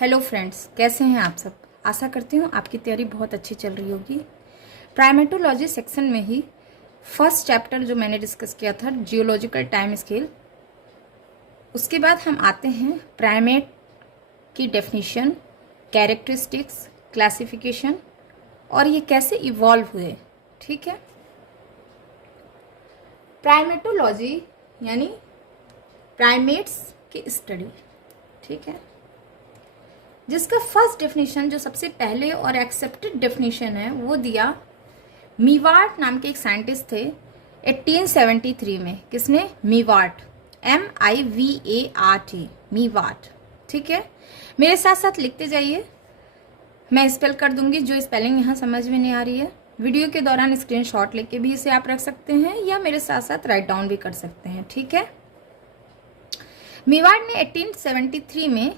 Hello friends, कैसे हैं आप सब। आशा करती हूँ आपकी तैयारी बहुत अच्छी चल रही होगी। प्राइमेटोलॉजी सेक्शन में ही फर्स्ट चैप्टर जो मैंने डिस्कस किया था जियोलॉजिकल टाइम स्केल, उसके बाद हम आते हैं प्राइमेट की डेफिनेशन, कैरेक्टरिस्टिक्स, क्लासिफिकेशन और ये कैसे इवॉल्व हुए। ठीक है, प्राइमेटोलॉजी यानी प्राइमेट्स की स्टडी। ठीक है, जिसका फर्स्ट डेफिनेशन जो सबसे पहले और एक्सेप्टेड डेफिनेशन है वो दिया मीवार्ट नाम के एक साइंटिस्ट थे 1873 में। किसने? मीवार्ट, MIVART, मीवार्ट। ठीक है, मेरे साथ साथ लिखते जाइए, मैं स्पेल कर दूंगी। जो स्पेलिंग यहाँ समझ में नहीं आ रही है, वीडियो के दौरान स्क्रीनशॉट लेके भी इसे आप रख सकते हैं या मेरे साथ साथ राइट डाउन भी कर सकते हैं। ठीक है, मीवार्ट ने 1873 में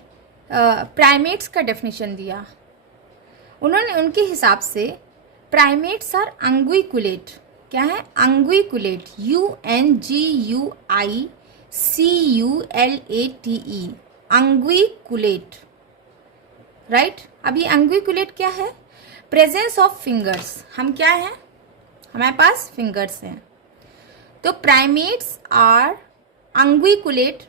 प्राइमेट्स का डेफिनेशन दिया। उन्होंने उनके हिसाब से प्राइमेट्स आर अंगुइकुलेट। क्या है? अंगुइकुलेट, UNGUICULATE, अंगुइकुलेट। राइट, अब ये अंगुइकुलेट क्या है? Presence of fingers. हम क्या है? हमारे पास फिंगर्स हैं। तो प्राइमेट्स आर अंगुइकुलेट,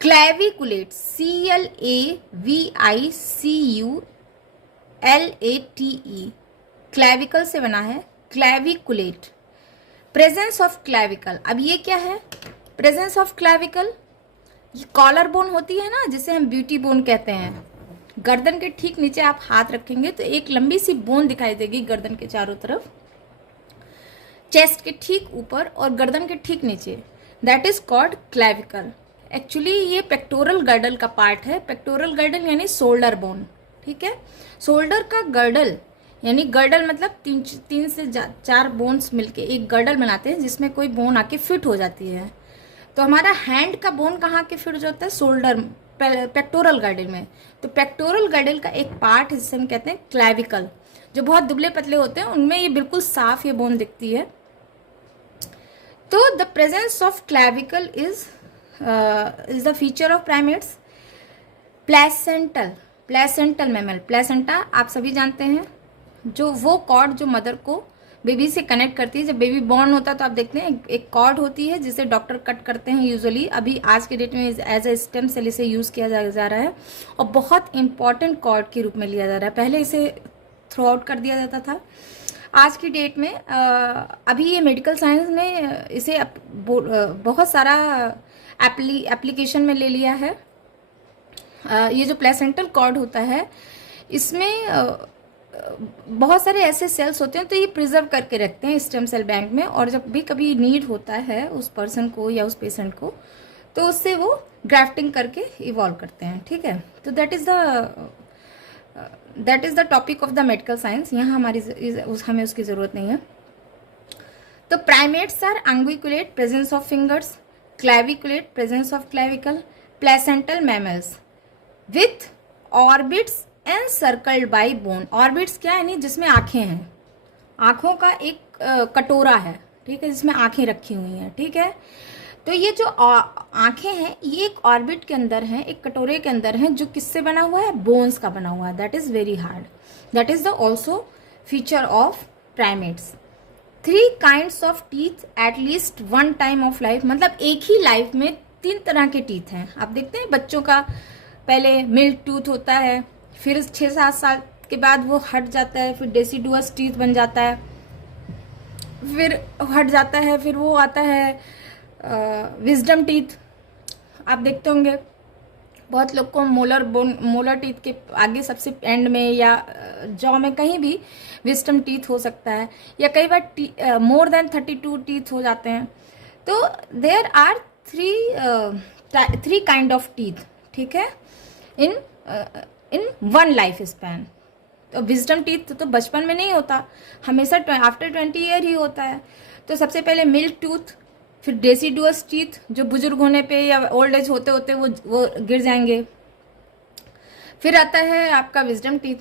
क्लैविकुलेट, CLAVICULATE, क्लैविकल से बना है, क्लैविकुलेट। प्रेजेंस ऑफ क्लैविकल, अब ये क्या है? प्रेजेंस ऑफ क्लैविकल, ये कॉलर बोन होती है ना, जिसे हम ब्यूटी बोन कहते हैं। गर्दन के ठीक नीचे आप हाथ रखेंगे तो एक लंबी सी बोन दिखाई देगी गर्दन के चारों तरफ, चेस्ट के ठीक ऊपर और गर्दन के ठीक नीचे। That is called clavicle. Actually ये पेक्टोरल गर्डल का पार्ट है। पेक्टोरल गर्डल यानी शोल्डर बोन। ठीक है, शोल्डर का गर्डल यानी गर्डल मतलब तीन से चार बोन्स मिलके एक गर्डल बनाते हैं, जिसमें कोई बोन आके फिट हो जाती है। तो हमारा हैंड का बोन कहाँ के फिट हो जाता है? शोल्डर, पेक्टोरल गर्डल में। तो पेक्टोरल गर्डल का एक पार्ट है जिसे हम कहते हैं क्लैविकल। जो बहुत दुबले पतले होते हैं उनमें ये बिल्कुल साफ ये बोन दिखती है। तो the presence of clavicle is the feature of primates. Placental mammal, placenta आप सभी जानते हैं, जो वो कॉर्ड जो मदर को बेबी से कनेक्ट करती है। जब बेबी बॉर्न होता है तो आप देखते हैं एक कॉर्ड होती है जिसे डॉक्टर कट करते हैं यूजुअली। अभी आज के डेट में एज ए स्टेम सेल इसे यूज किया जा रहा है और बहुत इंपॉर्टेंट कॉर्ड के रूप में लिया जा रहा है। पहले इसे थ्रू आउट कर दिया जाता था। आज की डेट में अभी ये मेडिकल साइंस में इसे बहुत सारा एप्लीकेशन में ले लिया है। ये जो प्लेसेंटल कॉर्ड होता है इसमें बहुत सारे ऐसे सेल्स होते हैं, तो ये प्रिजर्व करके रखते हैं स्टेम सेल बैंक में। और जब भी कभी नीड होता है उस पर्सन को या उस पेशेंट को, तो उससे वो ग्राफ्टिंग करके इवॉल्व करते हैं। ठीक है, तो that is the topic of the medical science. यहाँ हमें उसकी जरूरत नहीं है। तो primates are unguiculate, presence of fingers, claviculate, presence of clavicle, placental mammals with orbits encircled by bone. Orbits क्या है? यानी जिसमें आंखें हैं, आंखों का एक कटोरा है। ठीक है, जिसमें आंखें रखी हुई हैं। ठीक है, तो ये जो आंखें हैं ये एक ऑर्बिट के अंदर हैं, एक कटोरे के अंदर हैं, जो किससे बना हुआ है? बोन्स का बना हुआ है। That is very hard. That is the also feature of primates. 3 kinds of teeth at least one time of life, मतलब एक ही लाइफ में 3 तरह के टीथ हैं। आप देखते हैं बच्चों का पहले मिल्क टूथ होता है, फिर 6-7 साल के बाद वो हट जाता है, फिर डेसिडुअस टीथ बन जाता है, फिर हट जाता है, फिर वो आता है विजडम टीथ। आप देखते होंगे बहुत लोग को मोलर टीथ के आगे सबसे एंड में या जॉ में कहीं भी विजडम टीथ हो सकता है, या कई बार मोर देन 32 टीथ हो जाते हैं। तो there are 3 kind of teeth. ठीक है, इन वन लाइफ स्पैन। तो विजडम टीथ तो बचपन में नहीं होता, हमेशा आफ्टर 20 ईयर ही होता है। तो सबसे पहले मिल्क टूथ, फिर डेसिडुअस टीथ जो बुजुर्ग होने पे या ओल्ड एज होते होते वो गिर जाएंगे, फिर आता है आपका विजडम टीथ।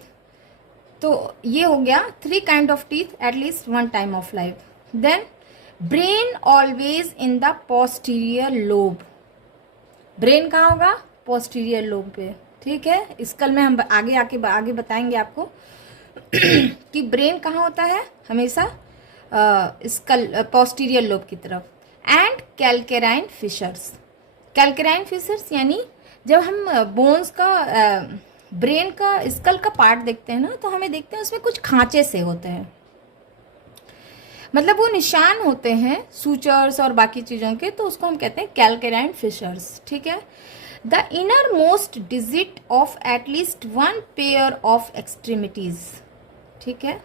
तो ये हो गया 3 kind of teeth at least one time of life. Then brain always in the posterior lobe. Brain कहाँ होगा? पोस्टीरियर लोब पे। ठीक है। स्कल में हम आगे बताएंगे आपको कि ब्रेन कहाँ होता है, हमेशा स्कल पोस्टीरियर लोब की तरफ। And calcarine fissures, calcarine fissures यानी जब हम बोन्स का ब्रेन का स्कल का पार्ट देखते हैं ना, तो हमें देखते हैं उसमें कुछ खांचे से होते हैं, मतलब वो निशान होते हैं सूचर्स और बाकी चीज़ों के, तो उसको हम कहते हैं कैल्केराइन फिशर्स। ठीक है। The inner most digit of at least one pair of extremities. ठीक है।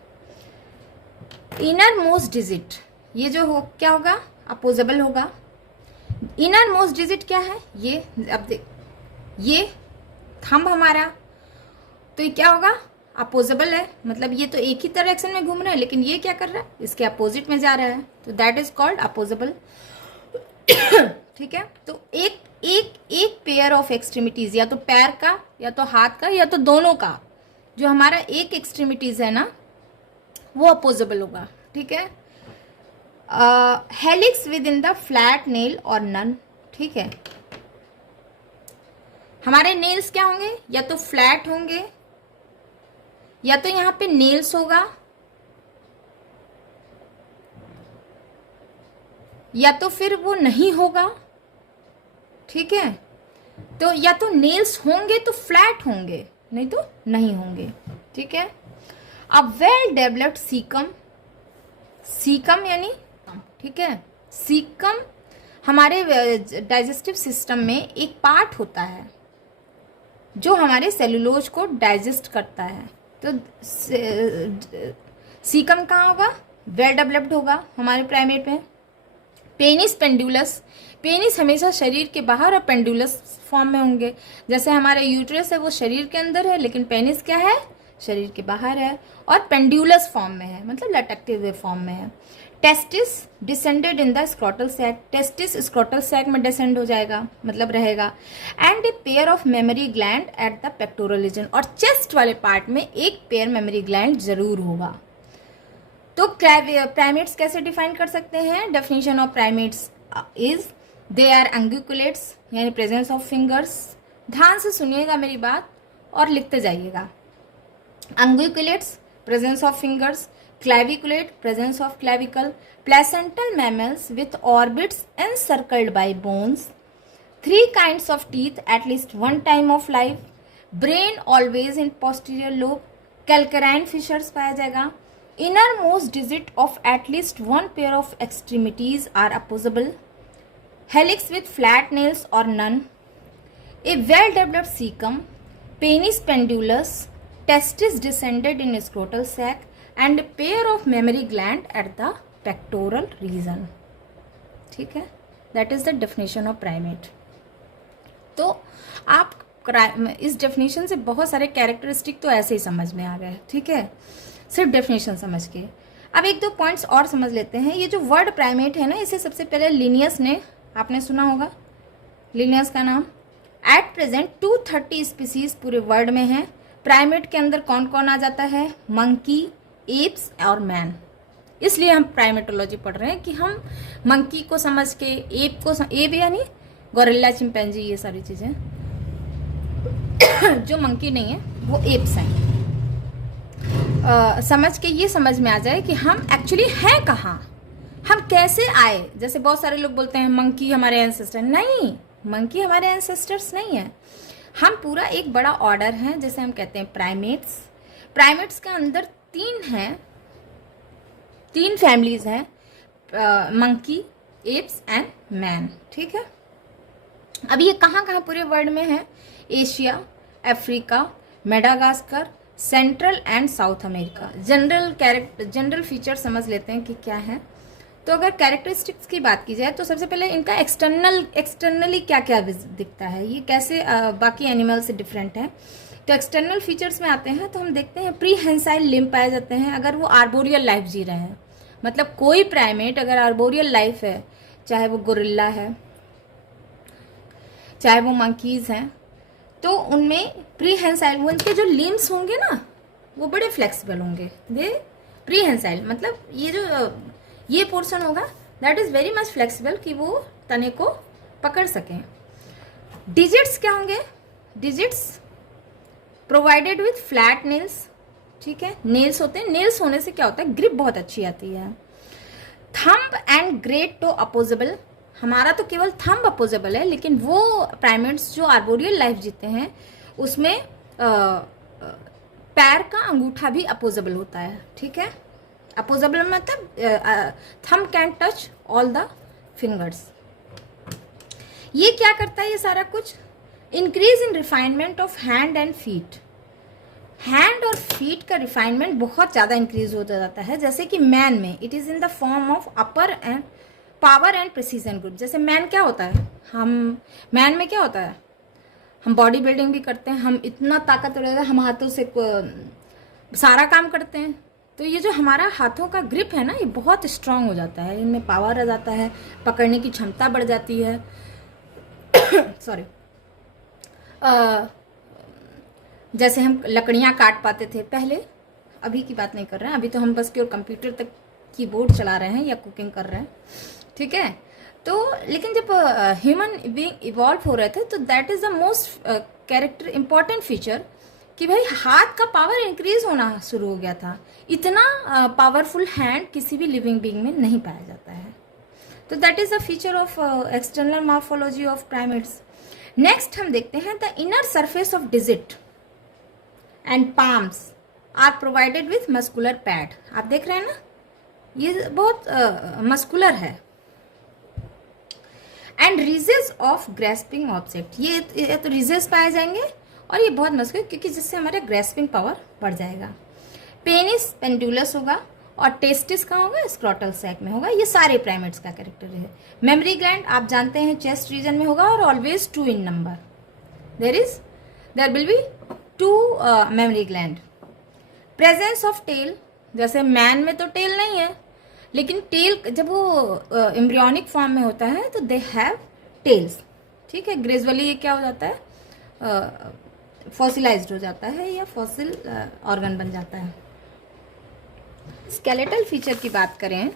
इनर मोस्ट डिजिट, ये जो हो क्या होगा, अपोजेबल होगा। इनर मोस्ट डिजिट क्या है, ये अब देख, ये थंब हमारा, तो ये क्या होगा, अपोजेबल है, मतलब ये तो एक ही डायरेक्शन में घूम रहा है, लेकिन ये क्या कर रहा है, इसके अपोजिट में जा रहा है, तो दैट इज कॉल्ड अपोजेबल। ठीक है। तो एक पेयर ऑफ एक्सट्रीमिटीज, या तो पैर का, या तो हाथ का, या तो दोनों का, जो हमारा एक एक्सट्रीमिटीज है ना, वो अपोजेबल होगा। ठीक है। Helix with in the flat nail और नन। ठीक है। हमारे नेल्स क्या होंगे, या तो फ्लैट होंगे, या तो यहां पे नेल्स होगा, या तो फिर वो नहीं होगा। ठीक है। तो या तो नेल्स होंगे तो फ्लैट होंगे, नहीं तो नहीं होंगे। ठीक है। अब वेल डेवलप्ड सीकम, सीकम यानी, ठीक है, सीकम हमारे डाइजेस्टिव सिस्टम में एक पार्ट होता है जो हमारे सेलुलोज को डाइजेस्ट करता है। तो सीकम कहाँ होगा, वेल डेवलप्ड होगा हमारे प्राइमेट में। पेनिस पेंडुलस, पेनिस हमेशा शरीर के बाहर और पेंडुलस फॉर्म में होंगे। जैसे हमारा यूट्रस है वो शरीर के अंदर है, लेकिन पेनिस क्या है, शरीर के बाहर है, और पेंडुलस फॉर्म में है, मतलब लटकते हुए फॉर्म में है। Testis descended in the scrotal sac, testis scrotal sac में डिसेंड हो जाएगा, मतलब रहेगा। And a pair of mammary gland at the pectoral region, और चेस्ट वाले पार्ट में एक पेयर मेमोरी ग्लैंड जरूर होगा। तो प्राइमेट्स कैसे डिफाइन कर सकते हैं, definition of primates is they are unguiculates, यानी प्रेजेंस ऑफ फिंगर्स। ध्यान से सुनिएगा मेरी बात और लिखते जाइएगा। Unguiculates, presence of fingers. claviculate, presence of clavicle. Placental mammals with orbits encircled by bones. 3 kinds of teeth at least one time of life. Brain always in posterior lobe. Calcarine fissures पाया जाएगा. Innermost digit of at least one pair of extremities are opposable. Helix with flat nails or none. A well-developed cecum. Penis pendulous. Testis descended in scrotal sac. And a pair of mammary gland at the pectoral region. ठीक है, that is the definition of primate. तो आप इस definition से बहुत सारे characteristic तो ऐसे ही समझ में आ गए। ठीक है, सिर्फ डेफिनेशन समझ के। अब एक दो पॉइंट्स और समझ लेते हैं। ये जो वर्ड प्राइमेट है ना, इसे सबसे पहले लिनियस ने, आपने सुना होगा लिनियस का नाम। एट प्रेजेंट 230 स्पीसीज पूरे वर्ल्ड में है। प्राइमेट के अंदर कौन कौन आ जाता है, मंकी, एप्स और मैन। इसलिए हम प्राइमेटोलॉजी पढ़ रहे हैं कि हम मंकी को समझ के, एप को एप यानी गोरिल्ला, चिंपैंजी, ये सारी चीजें। जो मंकी नहीं है वो एप्स हैं। समझ के ये समझ में आ जाए कि हम एक्चुअली हैं कहाँ, हम कैसे आए। जैसे बहुत सारे लोग बोलते हैं मंकी हमारे एंसेस्टर, नहीं, मंकी हमारे एंसेस्टर्स नहीं है। हम पूरा एक बड़ा ऑर्डर है, जैसे हम कहते हैं प्राइमेट्स। प्राइमेट्स के अंदर 3 फैमिलीज हैं, मंकी, एप्स एंड मैन। ठीक है। अब ये कहाँ कहाँ पूरे वर्ल्ड में है, Asia, Africa, Madagascar, central and south America. General feature समझ लेते हैं कि क्या है। तो अगर कैरेक्टरिस्टिक्स की बात की जाए तो सबसे पहले इनका एक्सटर्नली क्या क्या दिखता है, ये कैसे बाकी एनिमल से डिफरेंट है। तो एक्सटर्नल फीचर्स में आते हैं तो हम देखते हैं प्रीहेंसाइल लिम्ब पाए जाते हैं अगर वो आर्बोरियल लाइफ जी रहे हैं। मतलब कोई प्राइमेट अगर आर्बोरियल लाइफ है, चाहे वो गोरिल्ला है, चाहे वो मंकीज हैं, तो उनमें प्रीहेंसाइल, उनके जो लिम्ब्स होंगे ना वो बड़े फ्लेक्सिबल होंगे। दे प्रीहेंसाइल मतलब ये पोर्शन होगा that is very much flexible कि वो तने को पकड़ सकें। डिजिट्स क्या होंगे, digits provided with flat nails, ठीक है, नेल्स होते हैं, नेल्स होने से क्या होता है, ग्रिप बहुत अच्छी आती है। Thumb and great toe opposable, हमारा तो केवल थंब अपोजेबल है, लेकिन वो प्राइमेट्स जो आर्बोरियल लाइफ जीते हैं उसमें पैर का अंगूठा भी अपोजेबल होता है, ठीक है। अपोजेबल मतलब thumb can touch all the fingers. ये क्या करता है ये सारा कुछ, increase in refinement of hand and feet, hand और फीट का रिफाइनमेंट बहुत ज़्यादा इंक्रीज होता जाता है। जैसे कि मैन में it is in the form of upper and power and precision group. जैसे मैन क्या होता है, हम मैन में क्या होता है, हम बॉडी बिल्डिंग भी करते हैं, हम इतना ताकतवर रहता है, हम हाथों से सारा काम करते हैं। तो ये जो हमारा हाथों का ग्रिप है ना, ये बहुत स्ट्रांग हो जाता है, इनमें पावर आ जाता है, पकड़ने की क्षमता बढ़ जाती है। सॉरी, जैसे हम लकड़ियाँ काट पाते थे पहले, अभी की बात नहीं कर रहे हैं, अभी तो हम बस केवल कंप्यूटर तक कीबोर्ड चला रहे हैं या कुकिंग कर रहे हैं, ठीक है। तो लेकिन जब ह्यूमन बीइंग इवॉल्व हो रहे थे तो that is the most character important feature कि भाई हाथ का पावर इंक्रीज होना शुरू हो गया था। इतना पावरफुल हैंड किसी भी लिविंग बीइंग में नहीं पाया जाता है। तो that is a feature of external morphology of primates. Next हम देखते हैं the inner surface of digit and palms are provided with muscular pad. आप देख रहे हैं ना, ये बहुत मस्कुलर है। And ridges of grasping object, ये तो रीजेस पाए जाएंगे और ये बहुत मस्कुलर, क्योंकि जिससे हमारे ग्रेस्पिंग पावर बढ़ जाएगा। पेनिस पेंडुलस होगा और टेस्टिस कहाँ होगा, स्क्रोटल सैक में होगा। ये सारे प्राइमेट्स का कैरेक्टर है। मेमोरी ग्लैंड आप जानते हैं चेस्ट रीजन में होगा और always 2 in number. There will be 2 mammary gland. Presence of tail, जैसे मैन में तो टेल नहीं है, लेकिन टेल जब वो एम्ब्रियोनिक फॉर्म में होता है तो दे हैव टेल्स, ठीक है। ग्रेजुअली ये क्या हो जाता है, फॉसिलाइज्ड हो जाता है या फॉसिल ऑर्गन बन जाता है। स्केलेटल फीचर की बात करें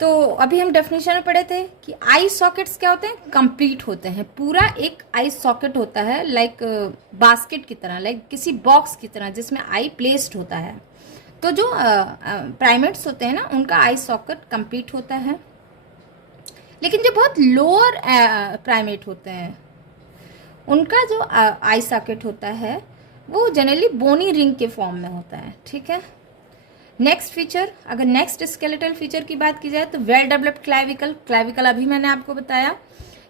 तो अभी हम डेफिनेशन में पढ़े थे कि आई सॉकेट्स क्या होते हैं, कंप्लीट होते हैं। पूरा एक आई सॉकेट होता है लाइक बास्केट की तरह, लाइक किसी बॉक्स की तरह जिसमें आई प्लेस्ड होता है। तो जो प्राइमेट्स होते हैं ना, उनका आई सॉकेट कंप्लीट होता है। लेकिन जो बहुत लोअर प्राइमेट होते हैं उनका जो आई सॉकेट होता है वो जनरली बोनी रिंग के फॉर्म में होता है, ठीक है। नेक्स्ट फीचर, अगर नेक्स्ट स्केलेटल फीचर की बात की जाए तो वेल डेवलप्ड क्लैविकल। क्लैविकल अभी मैंने आपको बताया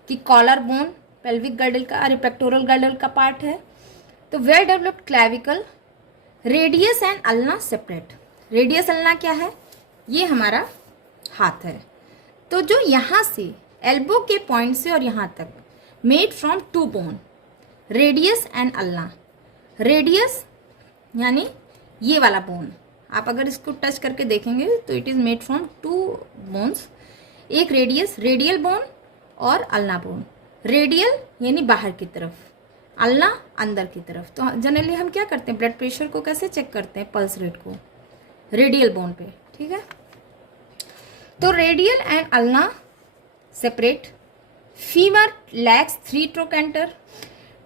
कि कॉलर बोन पेल्विक गर्डल का और पेक्टोरल गर्डल का पार्ट है। तो well developed clavicle, radius and ulna separate. Radius ulna क्या है, ये हमारा हाथ है। तो जो यहाँ से एल्बो के पॉइंट से और यहाँ तक made from 2 bone, radius and ulna. Radius यानी ये वाला बोन, आप अगर इसको टच करके देखेंगे तो it is made from 2 bones. एक रेडियस, रेडियल बोन और अल्ना बोन। रेडियल यानी बाहर की तरफ, अल्ना अंदर की तरफ। तो जनरली हम क्या करते हैं, ब्लड प्रेशर को कैसे चेक करते हैं, पल्स रेट को रेडियल बोन पे, ठीक है। तो radial and ulna separate. Femur lakhs 3 trochanter.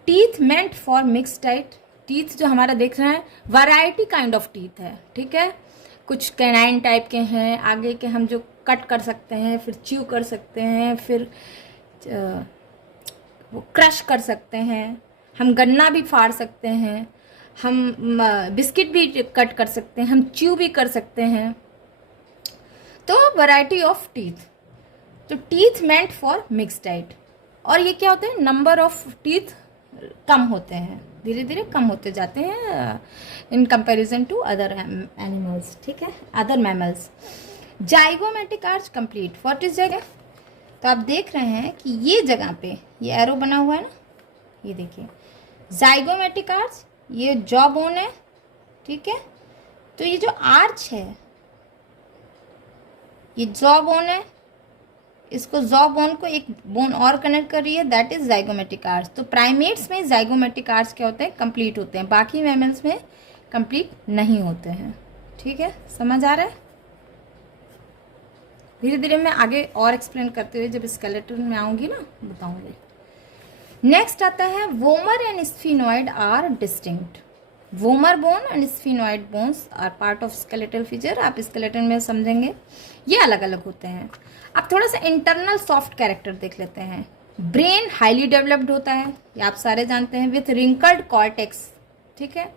Teeth meant for mix diet. Teeth जो हमारा देख रहे हैं वैरायटी काइंड ऑफ टीथ है, ठीक है। कुछ कैनाइन टाइप के हैं, आगे के हम जो कट कर सकते हैं, फिर च्यू कर सकते हैं, फिर वो क्रश कर सकते हैं, हम गन्ना भी फाड़ सकते हैं, हम बिस्किट भी कट कर सकते हैं, हम च्यू भी कर सकते हैं। तो वैरायटी ऑफ टीथ। तो teeth meant for mix diet. और ये क्या होते हैं, नंबर ऑफ टीथ कम होते हैं, धीरे धीरे कम होते जाते हैं in comparison to other animals, ठीक है, other mammals. Zygomatic arch complete. What is जगह, तो आप देख रहे हैं कि ये जगह पे ये एरो बना हुआ है ना, ये देखिए जाइगोमेटिक आर्च, ये जॉ बोन है, ठीक है। तो ये जो आर्च है ये जॉ बोन है, इसको जॉ बोन को एक बोन और कनेक्ट कर रही है, दैट इज जाइगोमेटिक आर्च। तो प्राइमेट्स में जाइगोमेटिक आर्च क्या होते हैं, कंप्लीट होते हैं, बाकी मैमल्स में कंप्लीट नहीं होते हैं, ठीक है। समझ आ रहा है। धीरे धीरे मैं आगे और एक्सप्लेन करते हुए जब स्केलेटन में आऊंगी ना बताऊंगी। नेक्स्ट आता है vomer and sphenoid are distinct. Vomer bone and sphenoid bones are part of skeletal feature. आप स्केलेटन में समझेंगे ये अलग अलग होते हैं। अब थोड़ा सा इंटरनल सॉफ्ट कैरेक्टर देख लेते हैं। ब्रेन हाईली डेवलप्ड होता है, ये आप सारे जानते हैं, विथ रिंकल्ड कॉर्टेक्स। ठीक है,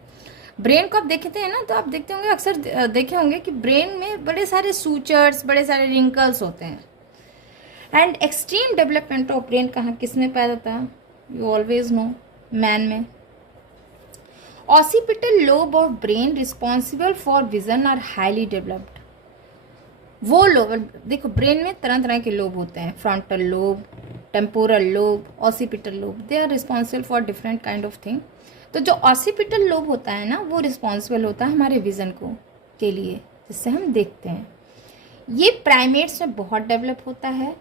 ब्रेन को आप देखते हैं ना, तो आप देखते होंगे, अक्सर देखे होंगे कि ब्रेन में बड़े सारे सूचर्स, बड़े सारे रिंकल्स होते हैं। And extreme development of brain कहाँ किस में पाया जाता है? यू ऑलवेज नो, मैन में। Occipital lobe of brain responsible for vision are highly developed. वो लोब, देखो ब्रेन में तरह तरह के लोब होते हैं, frontal lobe, temporal lobe, occipital lobe, they are responsible for different kind of thing. तो जो ऑसिपिटल लोब होता है ना, वो रिस्पॉन्सिबल होता है हमारे विजन को के लिए, जिससे हम देखते हैं। ये प्राइमेट्स में बहुत डेवलप होता है।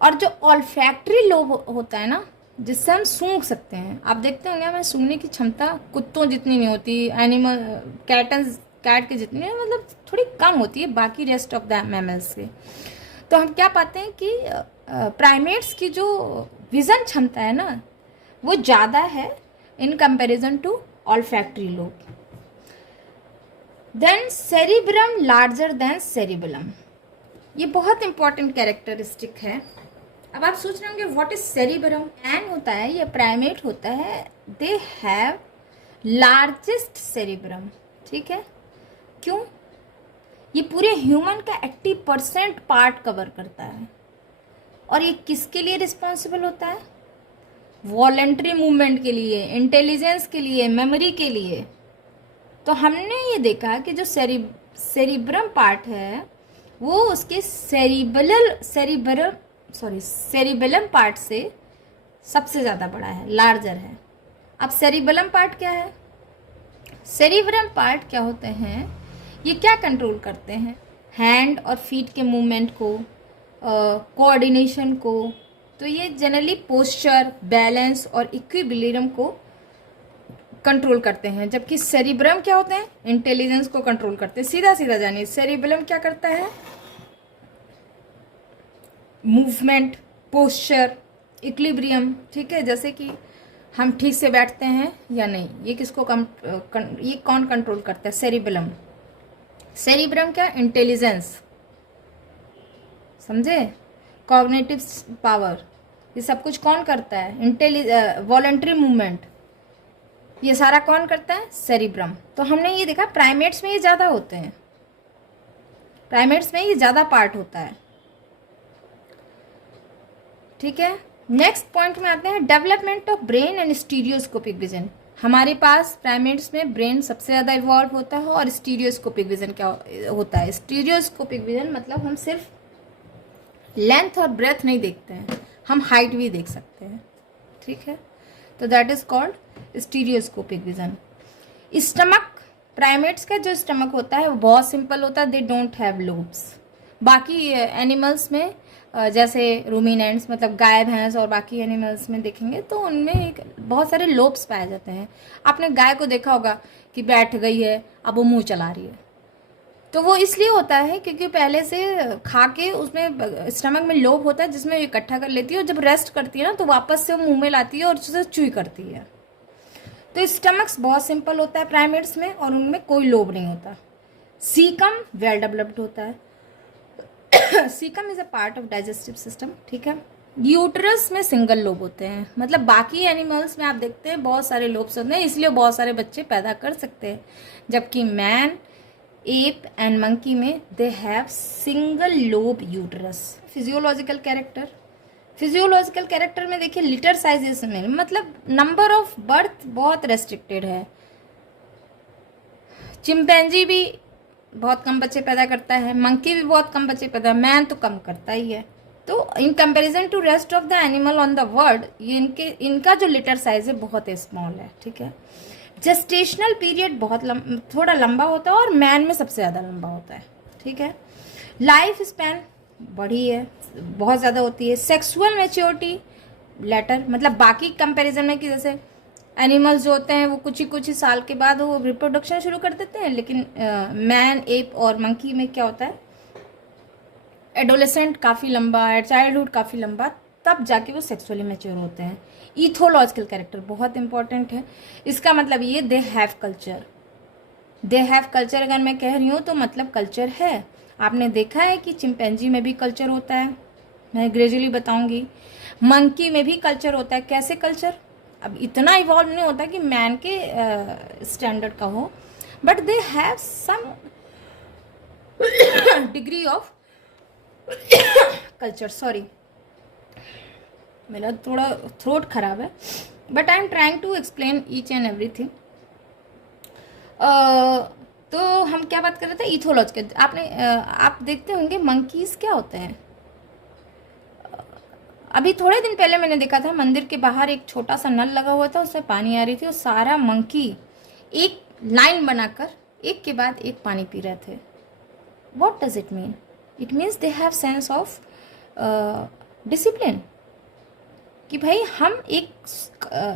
और जो ऑल्फैक्टरी लोब होता है ना, जिससे हम सूंघ सकते हैं, आप देखते होंगे हमें सूंघने की क्षमता कुत्तों जितनी नहीं होती, एनिमल कैट के जितनी, मतलब थोड़ी कम होती है बाकी रेस्ट ऑफ द मैमल्स से। तो हम क्या पाते हैं कि प्राइमेट्स की जो विजन क्षमता है ना, वो ज़्यादा है in comparison to olfactory lobe. Then cerebrum larger than cerebellum, ये बहुत इंपॉर्टेंट कैरेक्टरिस्टिक है। अब आप सोच रहे होंगे व्हाट इज सेरिब्रम? मैन होता है, ये प्राइमेट होता है, दे हैव लार्जेस्ट सेरिब्रम। ठीक है, क्यों? ये पूरे ह्यूमन का 80% पार्ट कवर करता है। और ये किसके लिए रिस्पॉन्सिबल होता है? वॉलेंट्री मूवमेंट के लिए, इंटेलिजेंस के लिए, मेमोरी के लिए। तो हमने ये देखा कि जो सेरिब्रम पार्ट है वो उसके सेरिबेलम पार्ट से सबसे ज़्यादा बड़ा है, लार्जर है। अब सेरिबेलम पार्ट क्या है? सेरिब्रम पार्ट क्या होते हैं? ये क्या कंट्रोल करते हैं? हैंड और फीट के मूवमेंट को, कोऑर्डिनेशन को। तो ये जनरली पोस्चर, बैलेंस और इक्विलिब्रियम को कंट्रोल करते हैं। जबकि सेरिब्रम क्या होते हैं? इंटेलिजेंस को कंट्रोल करते हैं। सीधा सीधा जानिए, सेरिबेलम क्या करता है? Movement, posture, equilibrium. ठीक है, जैसे कि हम ठीक से बैठते हैं या नहीं, ये किसको ये कौन कंट्रोल करता है? सेरिबेलम। सेरिब्रम क्या? इंटेलिजेंस, समझे? कॉग्निटिव पावर, ये सब कुछ कौन करता है? वॉलंटरी मूवमेंट, ये सारा कौन करता है? सेरिब्रम। तो हमने ये देखा प्राइमेट्स में ये ज़्यादा होते हैं, प्राइमेट्स में ये ज़्यादा पार्ट होता है। ठीक है, नेक्स्ट पॉइंट में आते हैं, development of brain and stereoscopic vision. हमारे पास प्राइमेट्स में ब्रेन सबसे ज़्यादा इवॉल्व होता है। और स्टीरियोस्कोपिक विजन क्या होता है? स्टीरियोस्कोपिक विजन मतलब हम सिर्फ लेंथ और ब्रेथ नहीं देखते हैं, हम हाइट भी देख सकते हैं। ठीक है, तो that is called stereoscopic vision. Stomach, primates का जो स्टमक होता है वो बहुत सिंपल होता है, दे डोंट हैव लोब्स। बाकी एनिमल्स में जैसे रूमिनेंट्स मतलब गाय भैंस और बाकी एनिमल्स में देखेंगे तो उनमें बहुत सारे लोब्स पाए जाते हैं। आपने गाय को देखा होगा कि बैठ गई है, अब वो मुंह चला रही है, तो वो इसलिए होता है क्योंकि पहले से खा के उसमें स्टमक में लोब होता है जिसमें इकट्ठा कर लेती है, और जब रेस्ट करती है ना तो वापस से वो मुंह में लाती है और उसे च्यूई करती है। तो स्टमक्स बहुत सिंपल होता है प्राइमेट्स में और उनमें कोई लोब नहीं होता। सीकम वेल डेवलप्ड होता है। Caecum is a part of digestive system. ठीक है, यूट्रस में सिंगल लोब होते हैं, मतलब बाकी एनिमल्स में आप देखते हैं बहुत सारे लोब्स होते हैं, इसलिए बहुत सारे बच्चे पैदा कर सकते हैं। जबकि मैन, एप एंड मंकी में they have single lobe uterus. Physiological character, physiological character में देखिए लिटर साइजेस में मतलब नंबर ऑफ बर्थ बहुत रेस्ट्रिक्टेड है। चिंपैंजी भी बहुत कम बच्चे पैदा करता है, मंकी भी बहुत कम बच्चे पैदा, मैन तो कम करता ही है। तो in comparison to rest of the animal on the world, ये इनका जो लिटर साइज है बहुत स्मॉल है। ठीक है, जेस्टेशनल पीरियड बहुत थोड़ा लंबा होता है और मैन में सबसे ज़्यादा लंबा होता है। ठीक है, लाइफ स्पैन बड़ी है, बहुत ज़्यादा होती है। सेक्सुअल मैच्योरिटी लेटर, मतलब बाकी कंपैरिजन में कि जैसे एनिमल्स जो होते हैं वो कुछ ही साल के बाद वो रिप्रोडक्शन शुरू कर देते हैं, लेकिन मैन, एप और मंकी में क्या होता है? एडोलेसेंट काफ़ी लंबा है, चाइल्डहुड काफ़ी लंबा, तब जाके वो सेक्सुअली मैच्योर होते हैं। इथोलॉजिकल कैरेक्टर बहुत इंपॉर्टेंट है। इसका मतलब ये they have culture, they have culture अगर मैं कह रही हूँ तो मतलब कल्चर है। आपने देखा है कि चिंपैंजी में भी कल्चर होता है, मैं ग्रेजुअली बताऊंगी। मंकी में भी कल्चर होता है। कैसे कल्चर? अब इतना इवॉल्व नहीं होता कि मैन के स्टैंडर्ड का हो, but they have some degree of culture. Sorry, मेरा थोड़ा थ्रोट खराब है, but I am trying to explain each and everything. तो हम क्या बात कर रहे थे? इथोलॉजिकल। आपने आप देखते होंगे मंकीज क्या होते हैं। अभी थोड़े दिन पहले मैंने देखा था मंदिर के बाहर एक छोटा सा नल लगा हुआ था, उससे पानी आ रही थी और सारा मंकी एक लाइन बनाकर एक के बाद एक पानी पी रहे थे। What does it mean? It means they have sense of discipline कि भाई हम एक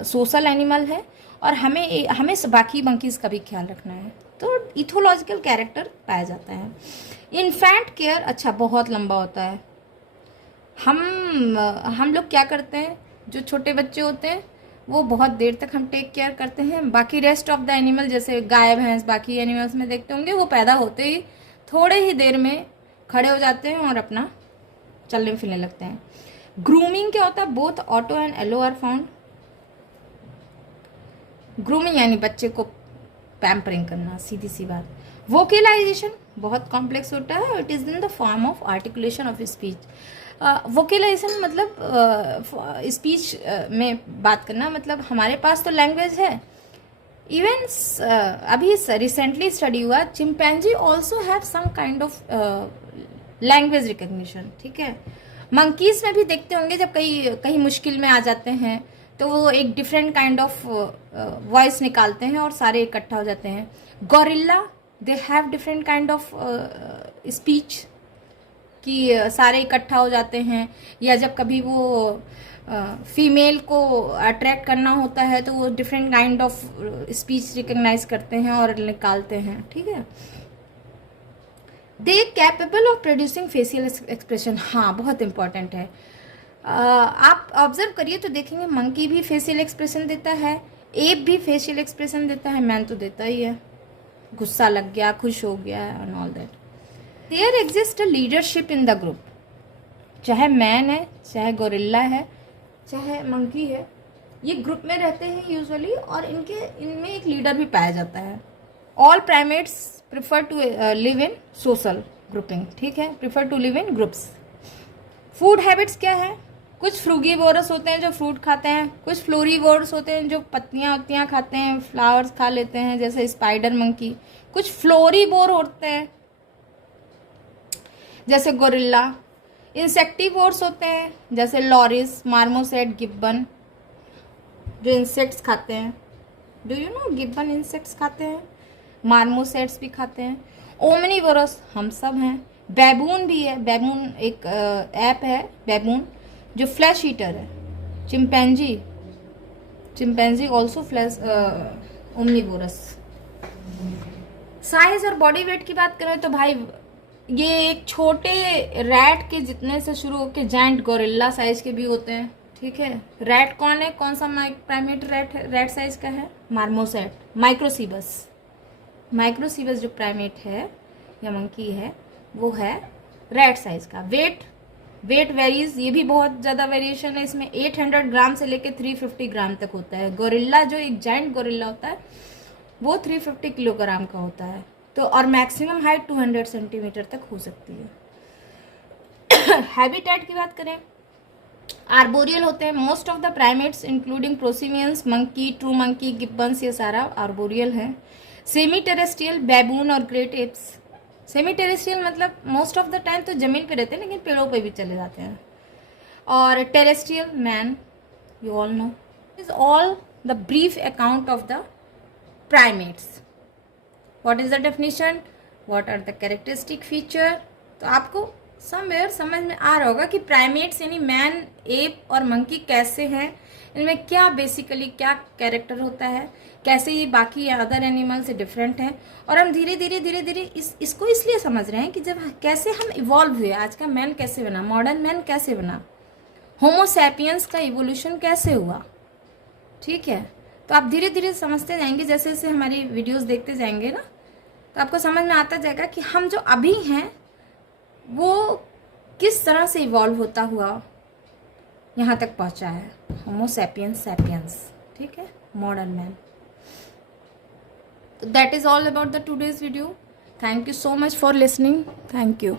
सोशल एनिमल है और हमें बाकी मंकीज का भी ख्याल रखना है। तो इथोलॉजिकल कैरेक्टर पाया जाता है। इन्फेंट केयर, अच्छा बहुत लंबा होता है। हम लोग क्या करते हैं, जो छोटे बच्चे होते हैं वो बहुत देर तक हम टेक केयर करते हैं। बाकी रेस्ट ऑफ द एनिमल जैसे गाय भैंस बाकी एनिमल्स में देखते होंगे, वो पैदा होते ही थोड़े ही देर में खड़े हो जाते हैं और अपना चलने फिरने लगते हैं। ग्रूमिंग क्या होता है? Both auto and allo are found. Grooming यानी बच्चे को पैम्परिंग करना, सीधी सी बात। वोकेलाइजेशन बहुत कॉम्प्लेक्स होता है। It is in the form of articulation of speech. Vocalisation मतलब स्पीच में बात करना, मतलब हमारे पास तो लैंग्वेज है। इवन अभी रिसेंटली स्टडी हुआ, chimpanzee also have some kind of language recognition. ठीक है, मंकीज में भी देखते होंगे जब कहीं मुश्किल में आ जाते हैं तो वो एक डिफरेंट काइंड ऑफ वॉइस निकालते हैं और सारे इकट्ठा हो जाते हैं। Gorilla they have different kind of speech कि सारे इकट्ठा हो जाते हैं, या जब कभी वो फीमेल को अट्रैक्ट करना होता है तो वो different kind of speech recognise करते हैं और निकालते हैं। ठीक है, they capable of producing facial expression. हाँ, बहुत इंपॉर्टेंट है। आप ऑब्जर्व करिए तो देखेंगे मंकी भी फेशियल एक्सप्रेशन देता है, एप भी फेशियल एक्सप्रेशन देता है, मैन तो देता ही है। गुस्सा लग गया, खुश हो गया and all that. There exist a leadership in the group. चाहे मैन है, चाहे गोरिल्ला है, चाहे मंकी है, ये ग्रुप में रहते हैं यूजुअली और इनमें एक लीडर भी पाया जाता है। All primates prefer to live in social grouping. ठीक है, prefer to live in groups. Food habits क्या है? कुछ फ्रूगीवोरस होते हैं जो फ्रूट खाते हैं, कुछ फ्लोरीवोरस होते हैं जो पत्तियां खाते हैं, फ्लावर्स खा लेते हैं जैसे स्पाइडर मंकी। कुछ फ्लोरीवोर होते हैं जैसे गोरिल्ला। इंसेक्टिवोर्स होते हैं जैसे लॉरिस, मार्मोसेट, गिब्बन जो इंसेक्ट्स खाते हैं। Do you know Gibbon insects खाते हैं, मार्मोसेट्स भी खाते हैं। ओमनीवोरस हम सब हैं। बैबून भी है, बैबून एक ऐप है बैबून जो फ्लैश ईटर है। Chimpanzee also flash omnivorous. Size और बॉडी वेट की बात करें तो भाई ये एक छोटे रैट के जितने से शुरू होकर जायंट गोरिल्ला साइज के भी होते हैं। ठीक है, रैट कौन है? कौन सा प्राइमेट रैट साइज का है? मार्मोसेट, माइक्रोसीबस। माइक्रोसीबस जो प्राइमेट है या मंकी है वो है रैट साइज का। वेट वेरीज, ये भी बहुत ज़्यादा वेरिएशन है इसमें। 800 ग्राम से लेके 350 ग्राम तक होता है। गोरिल्ला जो एक जायंट गोरिल्ला होता है वो 350 किलोग्राम का होता है। तो और मैक्सिमम हाइट 200 सेंटीमीटर तक हो सकती है। हैबिटेट की बात करें, आर्बोरियल होते हैं। Most of the primates including prosimians, monkey, true monkey, gibbons, ये सारा आर्बोरियल है। सेमी टेरेस्ट्रियल, बैबून और ग्रेट एप्स। सेमी टेरेस्ट्रियल मतलब मोस्ट ऑफ द टाइम तो जमीन पे रहते हैं लेकिन पेड़ों पे भी चले जाते हैं। और terrestrial, man, you all know. Is all the brief account of the primates. What is the definition, what are the characteristic feature. तो आपको समवेयर समझ में आ रहा होगा कि प्राइमेट्स यानी मैन, एप और मंकी कैसे हैं, इनमें क्या बेसिकली क्या कैरेक्टर होता है, कैसे ये बाकी अदर एनिमल से डिफरेंट है। और हम धीरे धीरे इसको इसलिए समझ रहे हैं कि जब कैसे हम इवॉल्व हुए, आज का मैन कैसे बना, मॉडर्न मैन कैसे बना, होमोसैपियंस का इवोल्यूशन कैसे हुआ। ठीक है, तो आप धीरे धीरे समझते जाएंगे, जैसे जैसे हमारी वीडियोस देखते जाएंगे ना, तो आपको समझ में आता जाएगा कि हम जो अभी हैं वो किस तरह से इवॉल्व होता हुआ यहाँ तक पहुँचा है, होमो सैपियंस सैपियंस, ठीक है, मॉडर्न मैन। तो that is all about the today's video. Thank you so much for listening. Thank you.